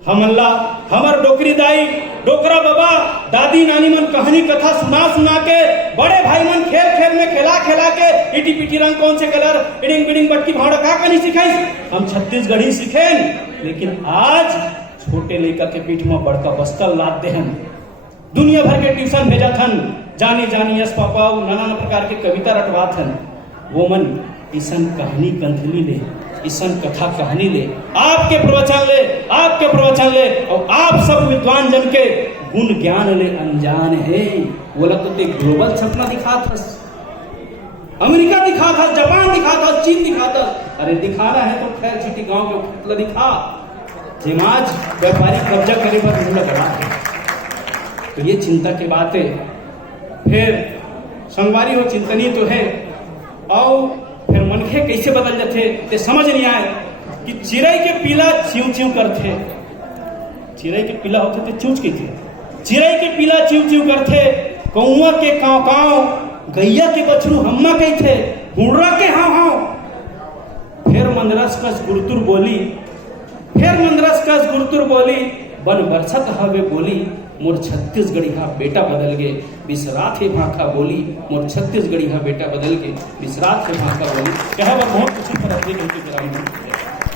हमला हमर डोकरी दाई डोकरा बाबा दादी नानी मन कहानी कथा सुना सुना के बड़े भाई मन खेल खेल में खेला खेला के इटी पिटी रंग कौन से कलर इडिंग बिडिंग बटकी भाड़ा का नहीं सिखाई। हम छत्तीसगढ़ी सीखेन, लेकिन आज छोटे लड़का के पीठ में बड़का बस्तर लाद दे हम। दुनिया भर के ट्यूशन भेजा थन, जानी जानी यस पापा नाना प्रकार के कविता रटवा थन। वो मन ईसन कहानी कंथली ले, ईसन कथा कहानी ले, आपके प्रवचन ले और आप सब विद्वान जन के गुण ज्ञान ले अनजान है। बोला तो ते ग्लोबल सपना दिखा था, अमेरिका दिखा था, जापान दिखा था, चीन दिखा था। अरे दिखाना है तो खैर चीटी गांव के पुतला दिखा, जिमाज व्यापारी कब्जा करे पर नहीं लग रहा है। तो ये चिंता की बात है। फिर संगवारी हो चिंतनीय तो है, और फिर मनखे कैसे बदल जाते ते समझ नहीं आए कि चिड़ै के पीला चिव चिव करते, चिड़ै के पीला होते थे चूच के थे, चिड़ै के पीला चिव चिव करते, कौआ के काव काव, गैया के बछरू हम्मा कही थे, हुड़रा के हाव हाव। फिर मंदरस कस गुरुतुर बोली, फिर मंदरस कस गुरुतुर बोली, बन बरसत हवे बोली, मोर छत्तीसगढ़ी हा बेटा बदल गे, बिसरात है भाखा बोली, मोर छत्तीसगढ़ी हा बेटा बदल गे, बिसरात है भाखा बोली। कहा बहुत कुछ पर